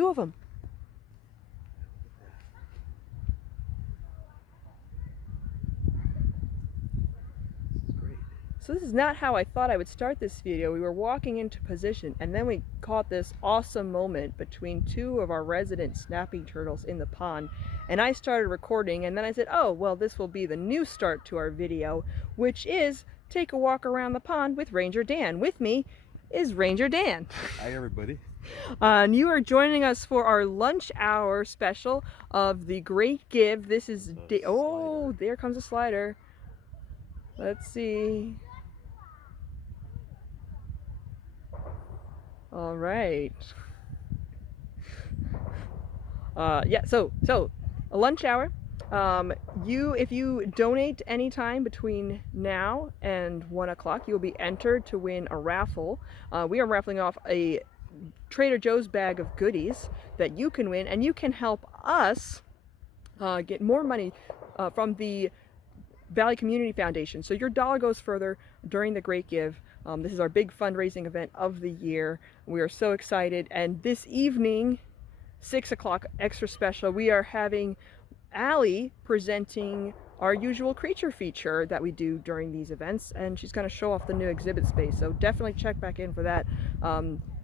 two of them. So this is not how I thought I would start this video. We were walking into position and then we caught this awesome moment between two of our resident snapping turtles in the pond, and I started recording, and then I said, oh, well, this will be the new start to our video, which is take a walk around the pond with Ranger Dan. With me is Ranger Dan. Hi everybody. And you are joining us for our lunch hour special of the Great Give. This is oh, there comes a slider. Let's see. All right. Yeah, so a lunch hour. If you donate any time between now and 1 o'clock, you'll be entered to win a raffle. We are raffling off a Trader Joe's bag of goodies that you can win, and you can help us get more money from the Valley Community Foundation. So your dollar goes further during the Great Give. This is our big fundraising event of the year. We are so excited. And this evening, 6 o'clock extra special, we are having Allie presenting our usual creature feature that we do during these events. And she's going to show off the new exhibit space. So definitely check back in for that.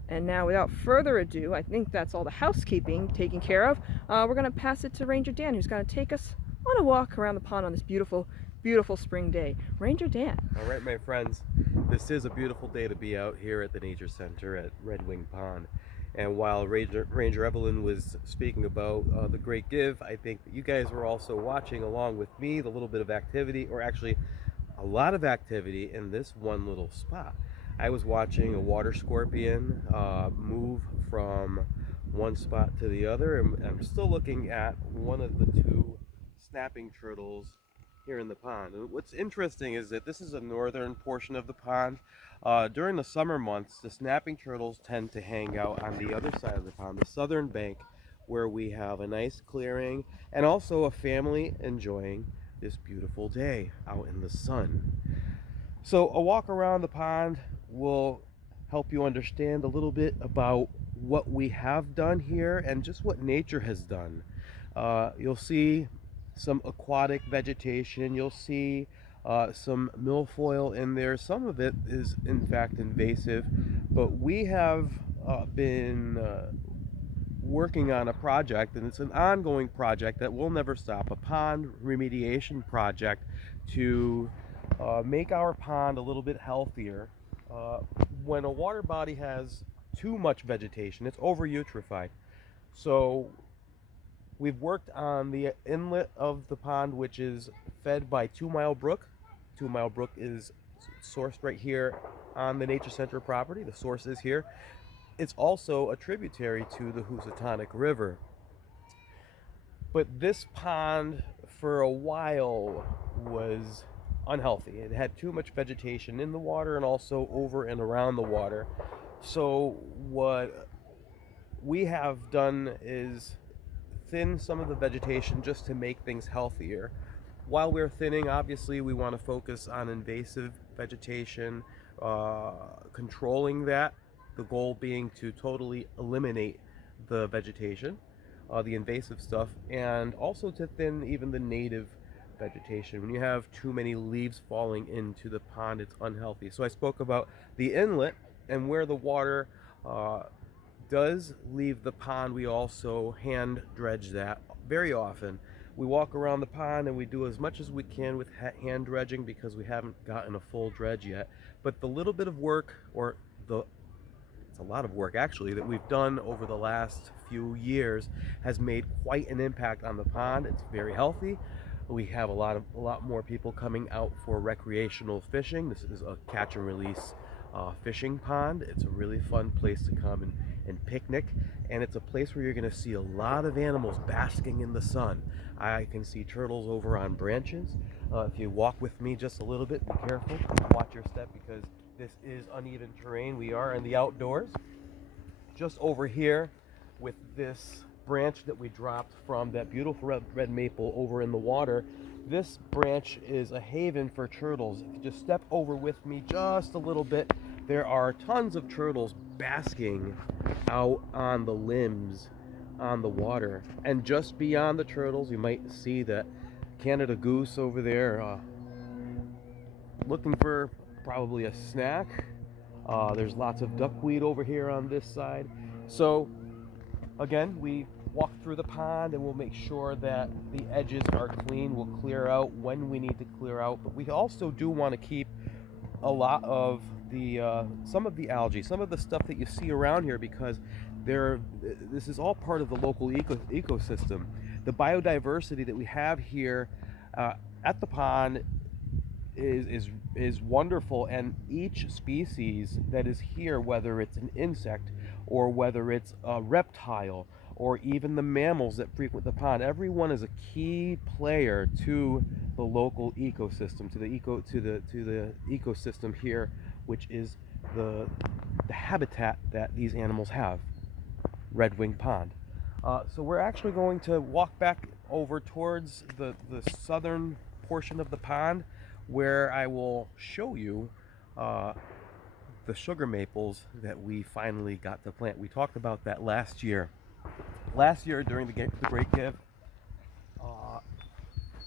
And now, without further ado, I think that's all the housekeeping taken care of. We're going to pass it to Ranger Dan, who's going to take us on a walk around the pond on this beautiful spring day. Ranger Dan. All right, my friends, this is a beautiful day to be out here at the Nature Center at Redwing Pond. And while Ranger Evelyn was speaking about the Great Give, I think that you guys were also watching along with me the little bit of activity, or actually a lot of activity in this one little spot. I was watching a water scorpion move from one spot to the other, and I'm still looking at one of the two snapping turtles here in the pond. And what's interesting is that this is a northern portion of the pond. During the summer months, the snapping turtles tend to hang out on the other side of the pond, the southern bank, where we have a nice clearing and also a family enjoying this beautiful day out in the sun. So a walk around the pond will help you understand a little bit about what we have done here and just what nature has done. You'll see some aquatic vegetation, you'll see some milfoil in there. Some of it is in fact invasive, but we have been working on a project, and it's an ongoing project that will never stop, a pond remediation project to make our pond a little bit healthier. When a water body has too much vegetation, it's over eutrophied. So we've worked on the inlet of the pond, which is fed by 2 Mile Brook. 2 Mile Brook is sourced right here on the Nature Center property. The source is here. It's also a tributary to the Housatonic River. But this pond for a while was unhealthy. It had too much vegetation in the water and also over and around the water. So what we have done is thin some of the vegetation just to make things healthier. While we're thinning, obviously we want to focus on invasive vegetation, controlling that, the goal being to totally eliminate the vegetation, the invasive stuff, and also to thin even the native vegetation. When you have too many leaves falling into the pond, it's unhealthy. So I spoke about the inlet, and where the water does leave the pond, we also hand dredge that very often. We walk around the pond and we do as much as we can with hand dredging because we haven't gotten a full dredge yet. But the little bit of work, it's a lot of work actually, that we've done over the last few years has made quite an impact on the pond. It's very healthy. We have a lot more people coming out for recreational fishing. This is a catch and release fishing pond. It's a really fun place to come and picnic, and it's a place where you're going to see a lot of animals basking in the sun. I can see turtles over on branches. If you walk with me just a little bit, be careful, watch your step, because this is uneven terrain. We are in the outdoors. Just over here with this branch that we dropped from that beautiful red maple over in the water, this branch is a haven for turtles. If you just step over with me just a little bit, there are tons of turtles basking out on the limbs on the water. And just beyond the turtles, you might see that Canada goose over there, looking for probably a snack. There's lots of duckweed over here on this side. So again, we walk through the pond and we'll make sure that the edges are clean. We'll clear out when we need to clear out, but we also do want to keep a lot of the some of the algae, some of the stuff that you see around here, because this is all part of the local ecosystem. The biodiversity that we have here at the pond is wonderful, and each species that is here, whether it's an insect or whether it's a reptile or even the mammals that frequent the pond, everyone is a key player to the local ecosystem, to the ecosystem here, which is the habitat that these animals have, Redwing Pond. So we're actually going to walk back over towards the southern portion of the pond, where I will show you the sugar maples that we finally got to plant. We talked about that last year. Last year during the Great Give,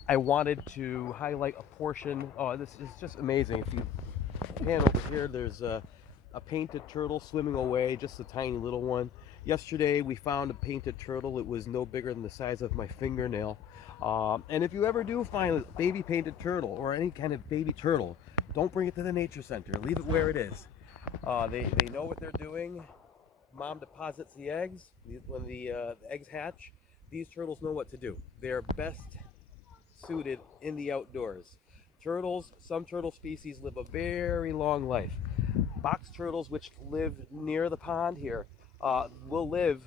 I wanted to highlight a portion. Oh, this is just amazing. If you pan over here, there's a painted turtle swimming away, just a tiny little one. Yesterday we found a painted turtle. It was no bigger than the size of my fingernail. And if you ever do find a baby painted turtle or any kind of baby turtle, don't bring it to the nature center. Leave it where it is. They know what they're doing. Mom deposits the eggs. When the eggs hatch, these turtles know what to do. They're best suited in the outdoors. Turtles, some turtle species live a very long life. Box turtles, which live near the pond here, will live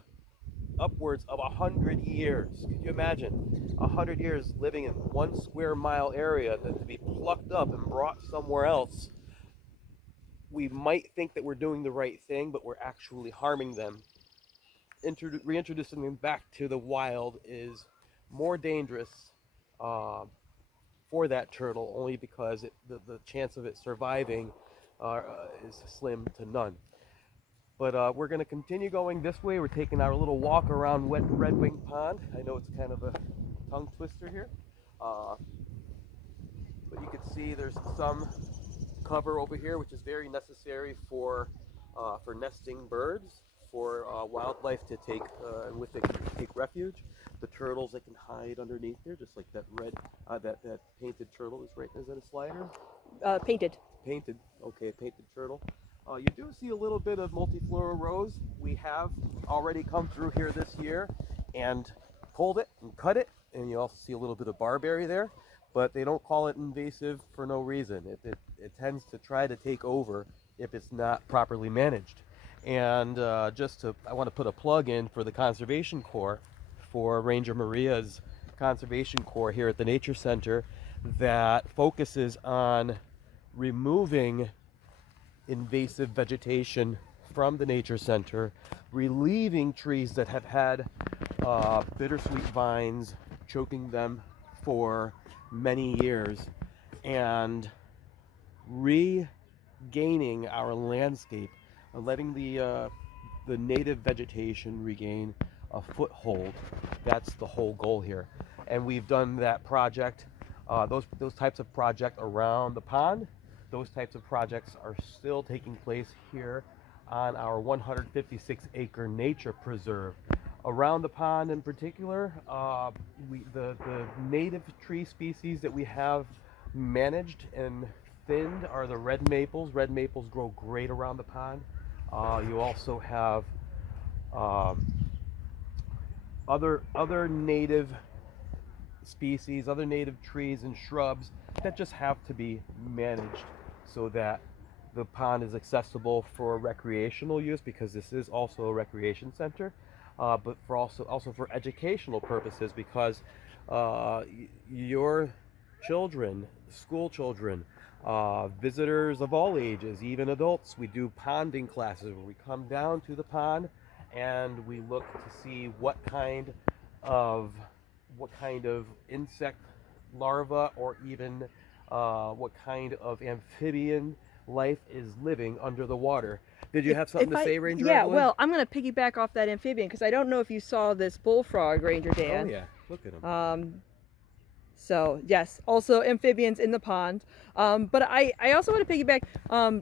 upwards of 100 years. Could you imagine 100 years living in 1 square mile area, and then to be plucked up and brought somewhere else? We might think that we're doing the right thing, but we're actually harming them. Reintroducing them back to the wild is more dangerous for that turtle, only because the chance of it surviving is slim to none. But we're going to continue going this way. We're taking our little walk around Redwing Pond. I know it's kind of a tongue twister here. But you can see there's some cover over here, which is very necessary for nesting birds, for wildlife to take refuge. The turtles that can hide underneath there, just like that that painted turtle is right. Is that a slider? Painted. Painted. Okay, painted turtle. You do see a little bit of multiflora rose. We have already come through here this year and pulled it and cut it, and you also see a little bit of barberry there, but they don't call it invasive for no reason. It tends to try to take over if it's not properly managed. And I want to put a plug in for the Conservation Corps, for Ranger Maria's Conservation Corps here at the Nature Center, that focuses on removing invasive vegetation from the Nature Center, relieving trees that have had bittersweet vines choking them for many years, and regaining our landscape, letting the native vegetation regain a foothold. That's the whole goal here, and we've done that project. Those types of projects around the pond. Those types of projects are still taking place here on our 156-acre nature preserve. Around the pond in particular, the native tree species that we have managed and thinned are the red maples. Red maples grow great around the pond. You also have other native species, other native trees and shrubs that just have to be managed so that the pond is accessible for recreational use, because this is also a recreation center, but for also for educational purposes, because your children, school children, visitors of all ages, even adults, we do ponding classes where we come down to the pond and we look to see what kind of insect larva, or even what kind of amphibian life is living under the water. Did you have something to say, Ranger Yeah, Evelyn? well, I'm going to piggyback off that amphibian because I don't know if you saw this bullfrog, Ranger Oh Dan. yeah, look at him. So yes, also amphibians in the pond. But I also want to piggyback,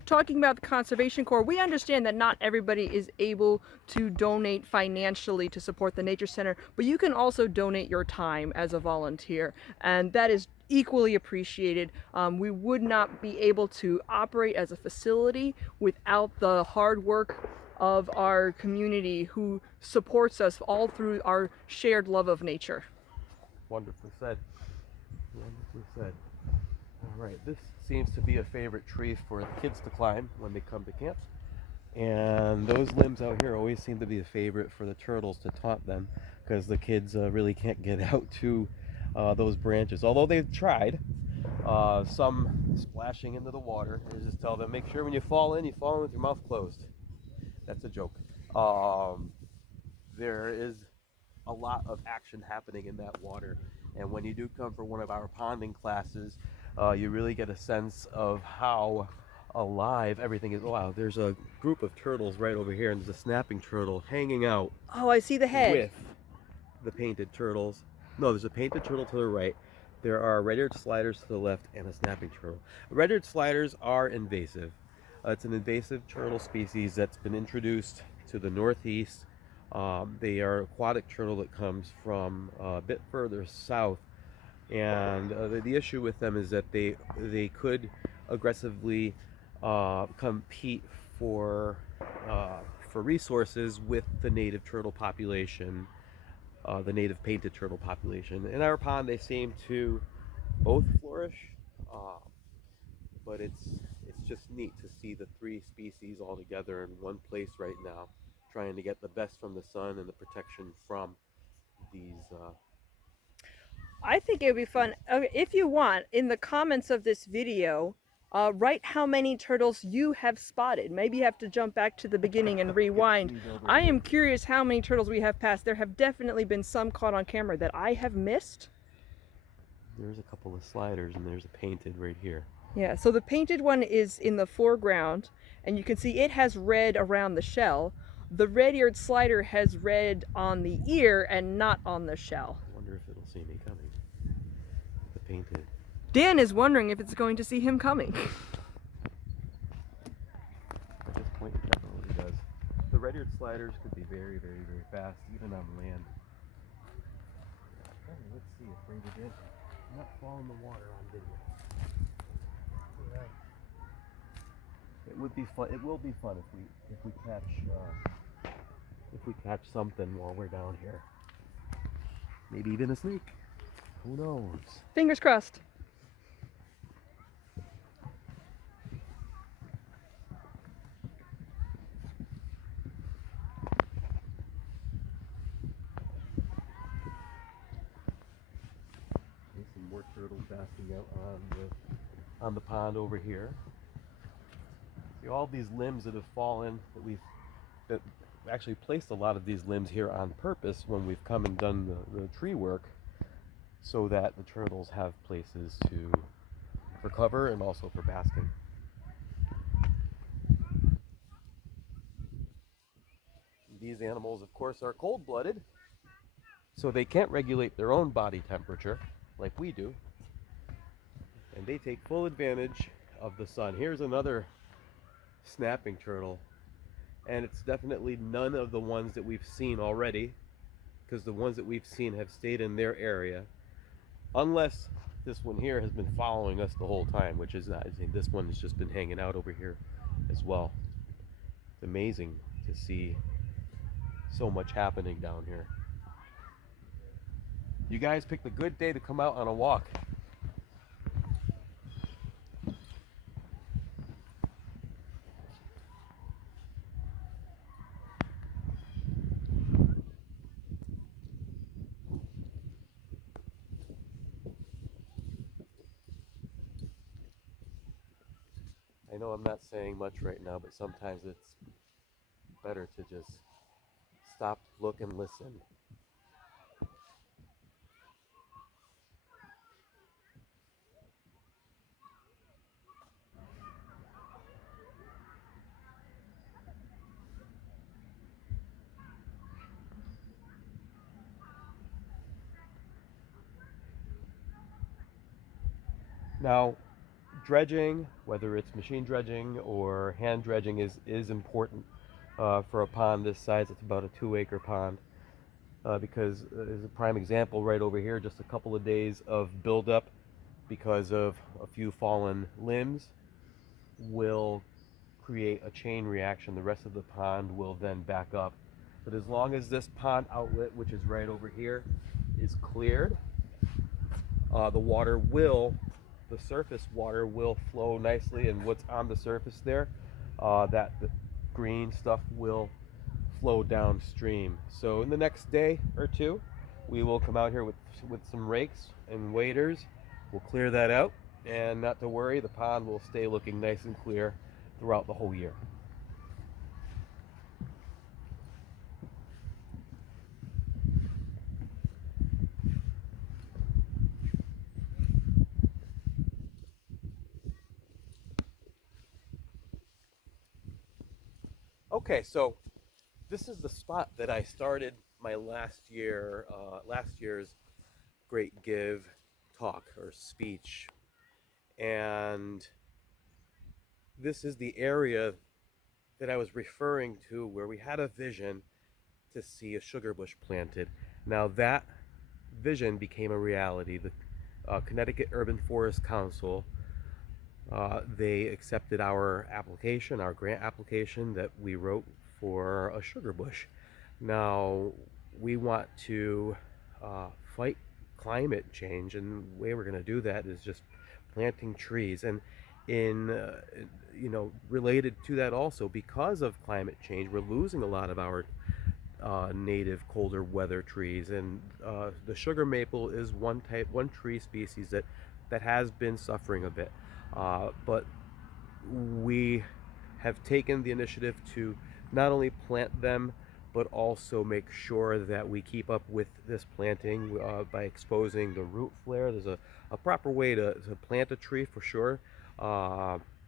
talking about the Conservation Corps. We understand that not everybody is able to donate financially to support the Nature Center, but you can also donate your time as a volunteer, and that is equally appreciated. We would not be able to operate as a facility without the hard work of our community who supports us all through our shared love of nature. Wonderfully said. Wonderfully said. All right, this seems to be a favorite tree for the kids to climb when they come to camp. And those limbs out here always seem to be a favorite for the turtles to taunt them because the kids really can't get out to those branches. Although they've tried, some splashing into the water. I just tell them, make sure when you fall in with your mouth closed. That's a joke. There is a lot of action happening in that water. And when you do come for one of our ponding classes, you really get a sense of how alive everything is. Wow, there's a group of turtles right over here, and there's a snapping turtle hanging out. Oh, I see the head. With the painted turtles. No, there's a painted turtle to the right. There are red-eared sliders to the left and a snapping turtle. Red-eared sliders are invasive. It's an invasive turtle species that's been introduced to the Northeast. They are an aquatic turtle that comes from a bit further south, and the issue with them is that they could aggressively compete for resources with the native turtle population, the native painted turtle population. In our pond, they seem to both flourish, but it's just neat to see the three species all together in one place right now, trying to get the best from the sun and the protection from these. I think it would be fun, if you want, in the comments of this video, write how many turtles you have spotted. Maybe you have to jump back to the beginning and rewind. I am curious how many turtles we have passed. There have definitely been some caught on camera that I have missed. There's a couple of sliders, and there's a painted right here. Yeah, so the painted one is in the foreground, and you can see it has red around the shell. The red-eared slider has red on the ear and not on the shell. I wonder if it'll see me coming. The painted. Dan is wondering if it's going to see him coming. At this point, it definitely does. The red-eared sliders could be very, very, very fast, even on land. Okay, let's see if Ranger did not fall in the water on video. It would be fun. It will be fun if we catch something while we're down here. Maybe even a snake. Who knows? Fingers crossed. There's some more turtles basking out on the pond over here. See all these limbs that have fallen that actually placed a lot of these limbs here on purpose when we've come and done the tree work, so that the turtles have places for cover and also for basking. These animals, of course, are cold-blooded, so they can't regulate their own body temperature like we do, and they take full advantage of the sun. Here's another snapping turtle, and it's definitely none of the ones that we've seen already, because the ones that we've seen have stayed in their area, unless this one here has been following us the whole time, which is not. I think this one has just been hanging out over here as well. It's amazing to see so much happening down here. You guys picked a good day to come out on a walk. I know I'm not saying much right now, but sometimes it's better to just stop, look, and listen. Now, dredging, whether it's machine dredging or hand dredging, is important for a pond this size. It's about a 2 acre pond because as a prime example right over here, just a couple of days of buildup because of a few fallen limbs will create a chain reaction. The rest of the pond will then back up. But as long as this pond outlet, which is right over here, is cleared, the water will, the surface water will flow nicely, and what's on the surface there, that the green stuff will flow downstream. So in the next day or two, we will come out here with some rakes and waders. We'll clear that out, and not to worry, the pond will stay looking nice and clear throughout the whole year. Okay, so this is the spot that I started my last year's Great Give talk or speech, and this is the area that I was referring to where we had a vision to see a sugar bush planted. Now that vision became a reality. The Connecticut Urban Forest Council, they accepted our application, our grant application that we wrote for a sugar bush. Now we want to fight climate change, and the way we're going to do that is just planting trees. And in related to that also, because of climate change, we're losing a lot of our native colder weather trees, and the sugar maple is one tree species that has been suffering a bit, but we have taken the initiative to not only plant them but also make sure that we keep up with this planting by exposing the root flare. There's a proper way to plant a tree for sure.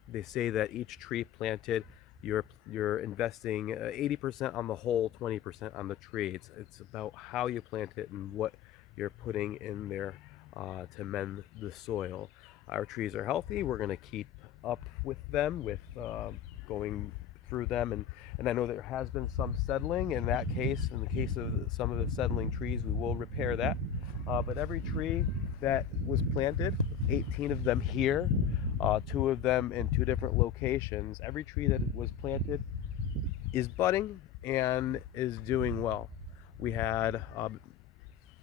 They say that each tree planted, you're investing 80% on the whole, 20% on the tree. It's about how you plant it and what you're putting in there to mend the soil. Our trees are healthy. We're going to keep up with them, with going through them, and I know there has been some settling. In that case, in the case of some of the settling trees, we will repair that. But every tree that was planted, 18 of them here, 2 of them in 2 different locations, every tree that was planted is budding and is doing well. We had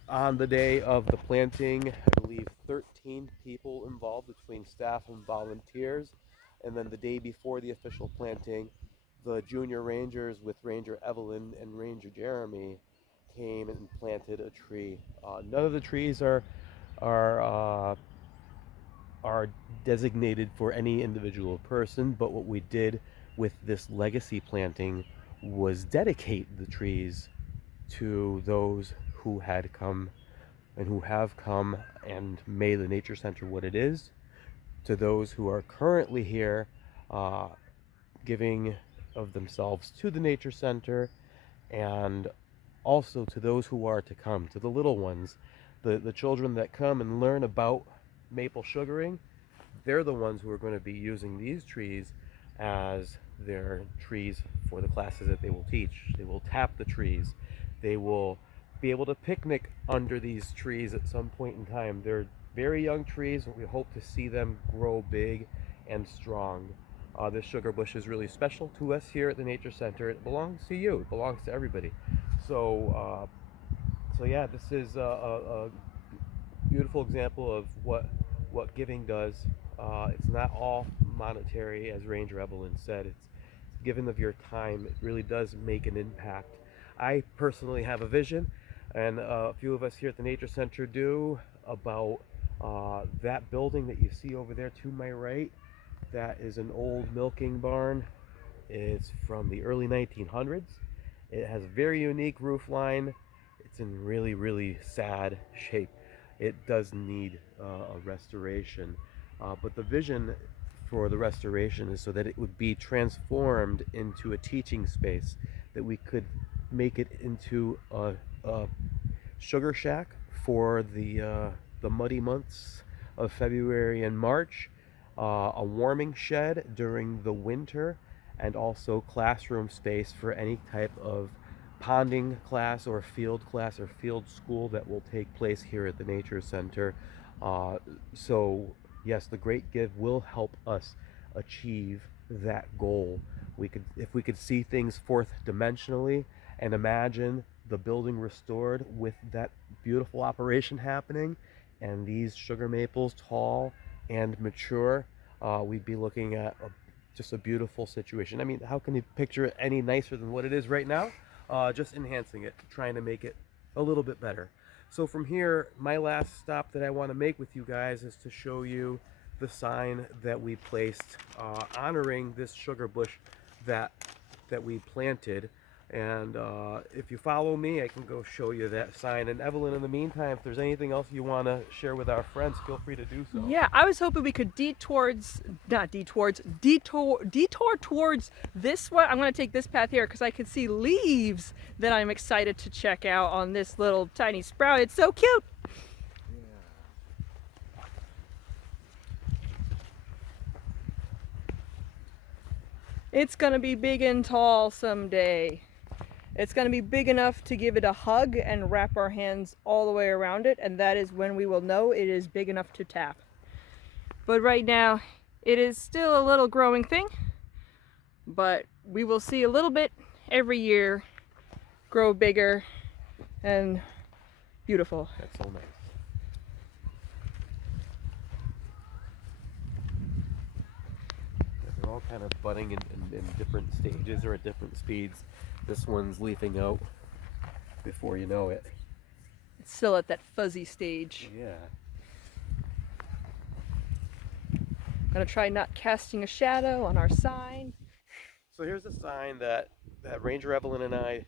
on the day of the planting, I believe 13 people involved between staff and volunteers, and then the day before the official planting, the junior rangers with Ranger Evelyn and Ranger Jeremy came and planted a tree. None of the trees are designated for any individual person, but what we did with this legacy planting was dedicate the trees to those who had come and who have come and made the Nature Center what it is, to those who are currently here giving of themselves to the Nature Center, and also to those who are to come, to the little ones, the children that come and learn about maple sugaring. They're the ones who are going to be using these trees as their trees for the classes that they will teach. They will tap the trees. They will be able to picnic under these trees at some point in time. They're very young trees, and we hope to see them grow big and strong. This sugar bush is really special to us here at the Nature Center. It belongs to you. It belongs to everybody. So yeah, this is a beautiful example of what giving does. It's not all monetary, as Ranger Evelyn said. It's given of your time. It really does make an impact. I personally have a vision, and a few of us here at the Nature Center do, about that building that you see over there to my right. That is an old milking barn. It's from the early 1900s. It has a very unique roof line. It's in really, really sad shape. It does need a restoration. But the vision for the restoration is so that it would be transformed into a teaching space, that we could make it into a sugar shack for the muddy months of February and March, a warming shed during the winter, and also classroom space for any type of ponding class or field school that will take place here at the Nature Center. So yes, the Great Give will help us achieve that goal. If we could see things fourth dimensionally and imagine the building restored with that beautiful operation happening, and these sugar maples tall and mature, we'd be looking at just a beautiful situation. I mean, how can you picture it any nicer than what it is right now? Just enhancing it, trying to make it a little bit better. So from here, my last stop that I want to make with you guys is to show you the sign that we placed honoring this sugar bush that we planted. And if you follow me, I can go show you that sign. And Evelyn, in the meantime, if there's anything else you want to share with our friends, feel free to do so. Yeah, I was hoping we could detour towards this one. I'm going to take this path here because I can see leaves that I'm excited to check out on this little tiny sprout. It's so cute. It's going to be big and tall someday. It's going to be big enough to give it a hug and wrap our hands all the way around it, and that is when we will know it is big enough to tap. But right now, it is still a little growing thing, but we will see a little bit every year grow bigger and beautiful. That's so nice. They're all kind of budding in different stages or at different speeds. This one's leafing out before you know it. It's still at that fuzzy stage. Yeah. I'm gonna try not casting a shadow on our sign. So here's a sign that Ranger Evelyn and I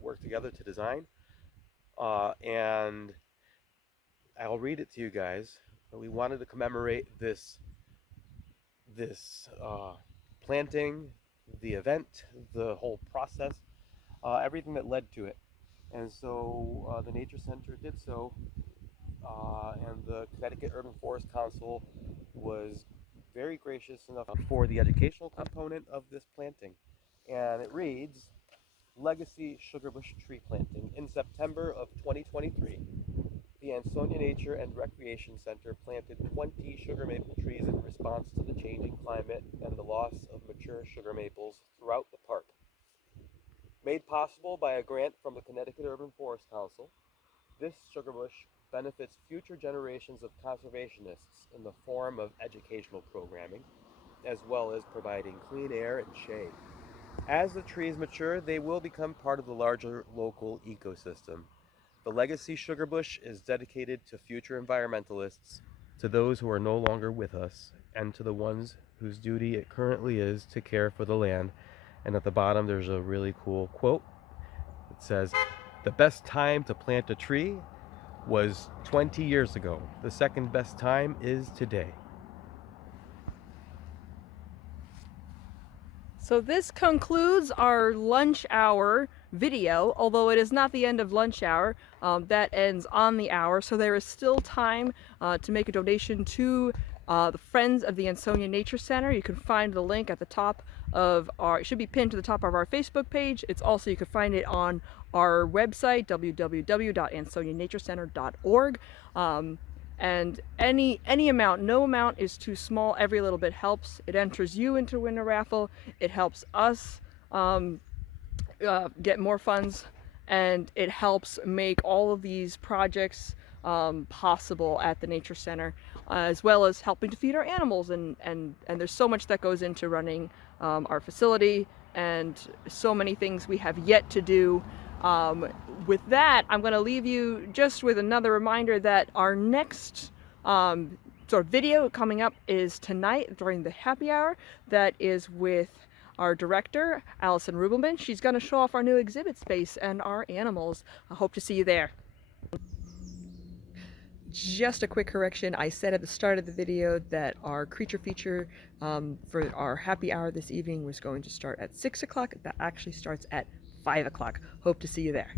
worked together to design. And I'll read it to you guys. We wanted to commemorate this planting, the event, the whole process, everything that led to it. And so the Nature Center did so, and the Connecticut Urban Forest Council was very gracious enough for the educational component of this planting. And it reads, Legacy Sugarbush Tree Planting. In September of 2023, the Ansonia Nature and Recreation Center planted 20 sugar maple trees in response to the changing climate and the loss of mature sugar maples throughout the park. Made possible by a grant from the Connecticut Urban Forest Council, this sugarbush benefits future generations of conservationists in the form of educational programming, as well as providing clean air and shade. As the trees mature, they will become part of the larger local ecosystem. The Legacy Sugarbush is dedicated to future environmentalists, to those who are no longer with us, and to the ones whose duty it currently is to care for the land. And at the bottom there's a really cool quote. It says, "The best time to plant a tree was 20 years ago. The second best time is today." So this concludes our lunch hour video, although it is not the end of lunch hour. That ends on the hour, so there is still time to make a donation to the Friends of the Ansonia Nature Center. You can find the link at the top of it should be pinned to the top of our Facebook page. It's also, you can find it on our website, www.ansonianaturecenter.org. And any amount, no amount is too small. Every little bit helps. It enters you into win a raffle. It helps us get more funds, and it helps make all of these projects possible at the Nature Center, as well as helping to feed our animals. And there's so much that goes into running our facility, and so many things we have yet to do. With that, I'm going to leave you just with another reminder that our next sort of video coming up is tonight during the happy hour. That is with our director, Allison Rubelman. She's going to show off our new exhibit space and our animals. I hope to see you there. Just a quick correction. I said at the start of the video that our creature feature for our happy hour this evening was going to start at 6 o'clock. That actually starts at 5 o'clock. Hope to see you there.